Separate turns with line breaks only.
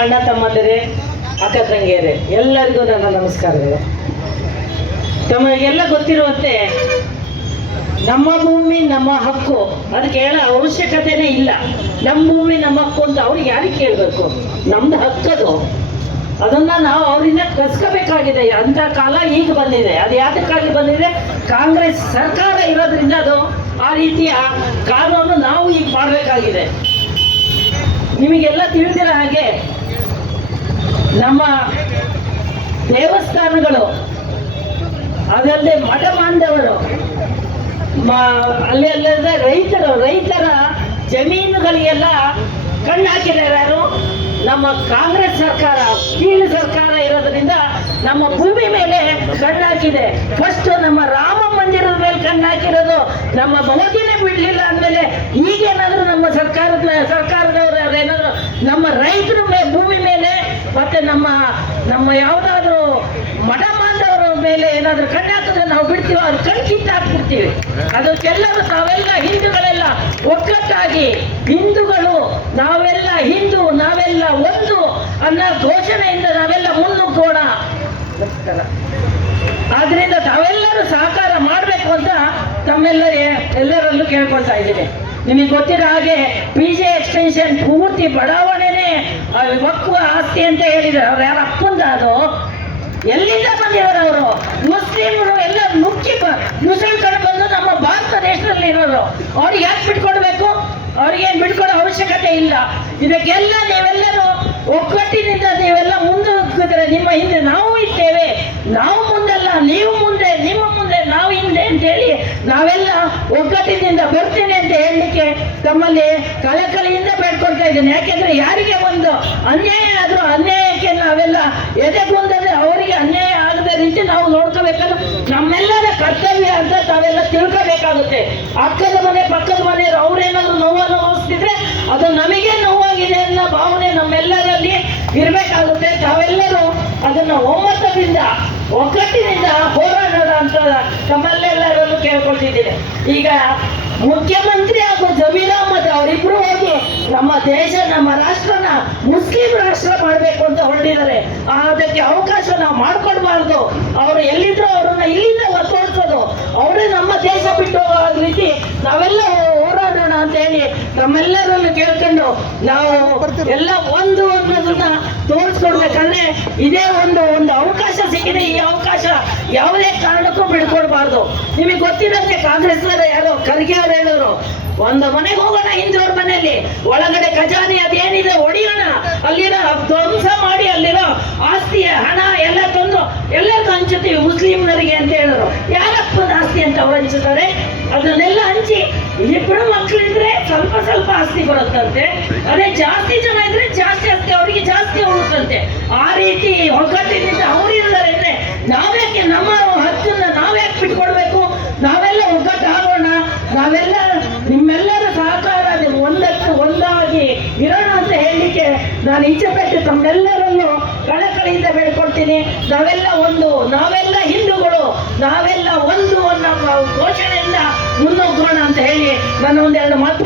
ಅಣ್ಣ ತಮ್ಮಂದಿರೇ, ಅಕ್ಕ ತಂಗಿಯರೇ, ಎಲ್ಲರಿಗೂ ನನ್ನ ನಮಸ್ಕಾರಗಳು. ತಮಗೆಲ್ಲ ಗೊತ್ತಿರುವಂತೆ ನಮ್ಮ ಭೂಮಿ, ನಮ್ಮ ಹಕ್ಕು, ಅದಕ್ಕೆ ಹೇಳೋ ಅವಶ್ಯಕತೆನೇ ಇಲ್ಲ. ನಮ್ಮ ಭೂಮಿ, ನಮ್ಮ ಹಕ್ಕು ಅಂತ ಅವ್ರಿಗೆ ಯಾರಿಗೆ ಕೇಳಬೇಕು? ನಮ್ದು ಹಕ್ಕದು ಅದನ್ನ ನಾವು ಅವರಿಂದ ಕಸ್ಕೋಬೇಕಾಗಿದೆ. ಅಂತ ಕಾಲ ಈಗ ಬಂದಿದೆ. ಅದು ಯಾತಕ್ಕಾಗಿ ಬಂದಿದೆ? ಕಾಂಗ್ರೆಸ್ ಸರ್ಕಾರ ಇರೋದ್ರಿಂದ ಅದು ಆ ರೀತಿಯ ಕಾನೂನು ನಾವು ಈಗ ಮಾಡಬೇಕಾಗಿದೆ. ನಿಮಗೆಲ್ಲ ತಿಳಿದಿರೋ ಹಾಗೆ ನಮ್ಮ ದೇವಸ್ಥಾನಗಳು, ಅದಲ್ಲದೆ ಮಠ ಮಾಂಡವರು ಅಲ್ಲಿ ಅಲ್ಲದೆ ರೈತರು, ರೈತರ ಜಮೀನುಗಳಿಗೆಲ್ಲ ಕಣ್ಣು ಹಾಕಿದ್ದಾರೆ ಯಾರು? ನಮ್ಮ ಕಾಂಗ್ರೆಸ್ ಸರ್ಕಾರ, ಕೀಳು ಸರ್ಕಾರ ಇರೋದ್ರಿಂದ ನಮ್ಮ ಭೂಮಿ ಮೇಲೆ ಕಣ್ಣಾಕಿದೆ ಫಸ್ಟ್ ನಮ್ಮ ರಾಮ ಮಂದಿರದ ಮೇಲೆ ಕಣ್ಣು ಹಾಕಿರೋದು ನಮ್ಮ ಮೋದಿನೇ ಬಿಡ್ಲಿಲ್ಲ ಅಂದಮೇಲೆ ಈಗೇನಾದ್ರೂ ನಮ್ಮ ಸರ್ಕಾರದ, ಸರ್ಕಾರದವರು ಏನಾದ್ರು ನಮ್ಮ ರೈತರ ಭೂಮಿ ಮೇಲೆ ಮತ್ತೆ ನಮ್ಮ ನಮ್ಮ ಯಾವುದಾದ್ರೂ ಮಠ ಬಾಂಧವರ ಮೇಲೆ ಏನಾದರೂ ಕಣ್ಣು ಹಾಕಿದ್ರೆ ನಾವು ಬಿಡ್ತೀವಿ, ಅದು ಕಣ್ ಕಿತ್ತು ಹಾಕ್ಬಿಡ್ತೀವಿ. ಅದಕ್ಕೆಲ್ಲರೂ ತಾವೆಲ್ಲ ಹಿಂದೂಗಳೆಲ್ಲ ಒಗ್ಗಟ್ಟಾಗಿ ಹಿಂದೂಗಳು, ನಾವೆಲ್ಲ ಹಿಂದೂ, ನಾವೆಲ್ಲ ಒಂದು ಅನ್ನೋ ಘೋಷಣೆಯಿಂದ ನಾವೆಲ್ಲ ಮುನ್ನುಗ್ಗೋಣ. ಆದ್ರಿಂದ ತಾವೆಲ್ಲರೂ ಸಹಕಾರ ಮಾಡಬೇಕು ಅಂತ ತಮ್ಮೆಲ್ಲರೇ ಎಲ್ಲರಲ್ಲೂ ಕೇಳ್ಕೊಳ್ತಾ ಇದ್ದೀನಿ. ನಿಮಗೆ ಗೊತ್ತಿರೋ ಹಾಗೆ ಪಿ ಜೆ ಎಕ್ಸ್ಟೆನ್ಷನ್ ಪೂರ್ತಿ ಬಡಾವಣೆನೇ ಒಕ್ಕುವ ಆಸ್ತಿ ಅಂತ ಹೇಳಿದ್ದಾರೆ ಅವ್ರು ಯಾರ ಅಪ್ಪಂದ ಅದು. ಎಲ್ಲಿಂದ ಬಂದಿದ್ದಾರೆ ಅವರು? ಮುಸ್ಲಿಮರು ಎಲ್ಲ ಮುಖ್ಯ ಮುಸ್ಲಿಂ ಕಡೆ ಬಂದು ನಮ್ಮ ಭಾರತ ದೇಶದಲ್ಲಿ ಇರೋರು. ಅವ್ರಿಗೆ ಯಾಕೆ ಬಿಟ್ಕೊಡ್ಬೇಕು? ಅವ್ರಿಗೇನು ಬಿಟ್ಕೊಡೋ ಅವಶ್ಯಕತೆ ಇಲ್ಲ. ಇದಕ್ಕೆಲ್ಲ ನೀವೆಲ್ಲರೂ ಒಗ್ಗಟ್ಟಿನಿಂದ ನೀವೆಲ್ಲ ಮುಂದೆ ಹೋಗಿದ್ರೆ ನಿಮ್ಮ ಹಿಂದೆ ನಾವು ಇದ್ದೇವೆ. ನಾವು ಮುಂದಲ್ಲ, ನೀವು ಮುಂದೆ, ನಿಮ್ಮ ಮುಂದೆ ನಾವು ಹಿಂದೆ ಅಂತ ಹೇಳಿ ನಾವೆಲ್ಲ ಒಗ್ಗಟ್ಟಿನಿಂದ ಬರ್ತೀನಿ ಅಂತ ಹೇಳಲಿಕ್ಕೆ ತಮ್ಮಲ್ಲಿ ಕಳಕಳಿಯಿಂದ ಇದ್ದೇನೆ ಯಾಕೆಂದ್ರೆ ಯಾರಿಗೆ ಒಂದು ಅನ್ಯಾಯ ಆದ್ರೂ ಅನ್ಯಾಯಕ್ಕೆ ನಾವೆಲ್ಲ ಎದೆ ಎದೆಗುಂದದೆ ಅವರಿಗೆ ಅನ್ಯಾಯ ಆಗದ ರೀತಿ ನಾವು ನೋಡ್ಕೋಬೇಕಂದ್ರೆ ನಮ್ಮೆಲ್ಲರ ಕರ್ತವ್ಯ ಅಂತ ತಾವೆಲ್ಲ ತಿಳ್ಕೋಬೇಕಾಗುತ್ತೆ. ಅಕ್ಕದ ಮನೆ, ಪಕ್ಕದ ಮನೆಯವರು ಅವ್ರೇನಾದ್ರು ನೋವು ಅನುಭವಿಸ್ತಿದ್ರೆ ಅದು ನಮಗೆ ನೋವಾಗಿದೆ ಅನ್ನೋ ಭಾವನೆ ನಮ್ಮೆಲ್ಲರಲ್ಲಿ ಇರಬೇಕಾಗುತ್ತೆ. ತಾವೆಲ್ಲರೂ ಅದನ್ನ ಒಮ್ಮತದಿಂದ, ಒಗ್ಗಟ್ಟಿನಿಂದ ಹೋರಾಡೋಣ ಅಂತ ತಮ್ಮಲ್ಲೆಲ್ಲರಲ್ಲೂ ಕೇಳ್ಕೊಳ್ತಿದ್ದೀನಿ. ಈಗ ಮುಖ್ಯಮಂತ್ರಿ ಹಾಗೂ ನಮ್ಮ ದೇಶ, ನಮ್ಮ ರಾಷ್ಟ್ರನ ಮುಸ್ಲಿಂ ರಾಷ್ಟ್ರ ಮಾಡಬೇಕು ಅಂತ ಹೊರಟಿದ್ದಾರೆ. ಅದಕ್ಕೆ ಅವಕಾಶ ನಾವು ಮಾಡ್ಕೊಡ್ಬಾರ್ದು. ಅವರು ಎಲ್ಲಿದ್ರು ಅವ್ರನ್ನ ಇಲ್ಲಿಂದ ಒತ್ತೋಡ್ಸೋದು. ಅವರೇ ನಮ್ಮ ದೇಶ ಬಿಟ್ಟು ರೀತಿ ನಾವೆಲ್ಲ ಹೋರಾಡೋಣ ಅಂತ ಹೇಳಿ ನಮ್ಮೆಲ್ಲರನ್ನು ಕೇಳ್ಕೊಂಡು ನಾವು ಎಲ್ಲ ಒಂದು ಅನ್ನೋದನ್ನ ತೋರಿಸ್ಕೊಡ್ಬೇಕಂದ್ರೆ ಇದೇ ಒಂದು ಒಂದು ಅವಕಾಶ ಸಿಕ್ಕಿದೆ ಈ ಅವಕಾಶ ಯಾವುದೇ ಕಾರಣಕ್ಕೂ ಬಿಡ್ಕೊಡ್ಬಾರ್ದು. ನಿಮಗೆ ಗೊತ್ತಿರೋದೇ ಕಾಂಗ್ರೆಸ್ ಯಾರು ಖರ್ಗೆ ಅವ್ರು ಹೇಳಿದ್ರು ಒಂದು ಮನೆಗೆ ಹೋಗೋಣ ಹಿಂದೂರ ಮನೆಯಲ್ಲಿ. ಒಳಗಡೆ ಖಜಾನೆ ಅದೇನಿದೆ ಹೊಡಿಯೋಣ ಅಲ್ಲಿರೋ ಧ್ವಂಸ ಮಾಡಿ ಅಲ್ಲಿರೋ ಆಸ್ತಿ ಹಣ ಎಲ್ಲ ತಂದು ಎಲ್ಲರಿಗೂ ಹಂಚುತ್ತೀವಿ ಮುಸ್ಲಿಮ್ನರಿಗೆ ಅಂತ ಹೇಳಿದ್ರು. ಯಾರಪ್ಪ ಆಸ್ತಿ ಅಂತ ಅವ್ರು ಹಂಚುತ್ತಾರೆ? ಅದನ್ನೆಲ್ಲ ಹಂಚಿ ಇಬ್ಬರು ಮಕ್ಕಳಿದ್ರೆ ಸ್ವಲ್ಪ ಸ್ವಲ್ಪ ಆಸ್ತಿ ಬರುತ್ತಂತೆ. ಅದೇ ಜಾಸ್ತಿ ಜನ ಇದ್ರೆ ಜಾಸ್ತಿ ಆಸ್ತಿ, ಅವರಿಗೆ ಜಾಸ್ತಿ ಹೋಗುತ್ತಂತೆ. ಆ ರೀತಿ ಒಗ್ಗಟ್ಟಿನಿಂದ ಅವರಿದ್ದಾರೆ ಅಂದ್ರೆ ನಾವ್ಯಾಕೆ ನಮ್ಮ ಹಕ್ಕನ್ನ ನಾವ್ಯಾಕೆ ಬಿಟ್ಕೊಡ್ಬೇಕು ನಾವೆಲ್ಲ ಒಗ್ಗಟ್ಟಾಗೋಣ ನಾವೆಲ್ಲ ನಿಮ್ಮೆಲ್ಲರ ಸಹಕಾರ ನೀವು ಒಂದಕ್ಕೆ ಒಂದಾಗಿ ಇರೋಣ ಅಂತ ಹೇಳಲಿಕ್ಕೆ ನಾನು ಇಚ್ಛೆ ಪಟ್ಟು ತಮ್ಮೆಲ್ಲರನ್ನು ಕಳಕಳಿಯಿಂದ ಬೇಡ್ಕೊಳ್ತೀನಿ. ನಾವೆಲ್ಲ ಒಂದು, ನಾವೆಲ್ಲ ಹಿಂದೂಗಳು, ನಾವೆಲ್ಲ ಒಂದು ಅನ್ನೋ ಘೋಷಣೆಯಿಂದ ಮುನ್ನೋಗೋಣ ಅಂತ ಹೇಳಿ ನಾನು ಒಂದೆರಡು ಮಾತು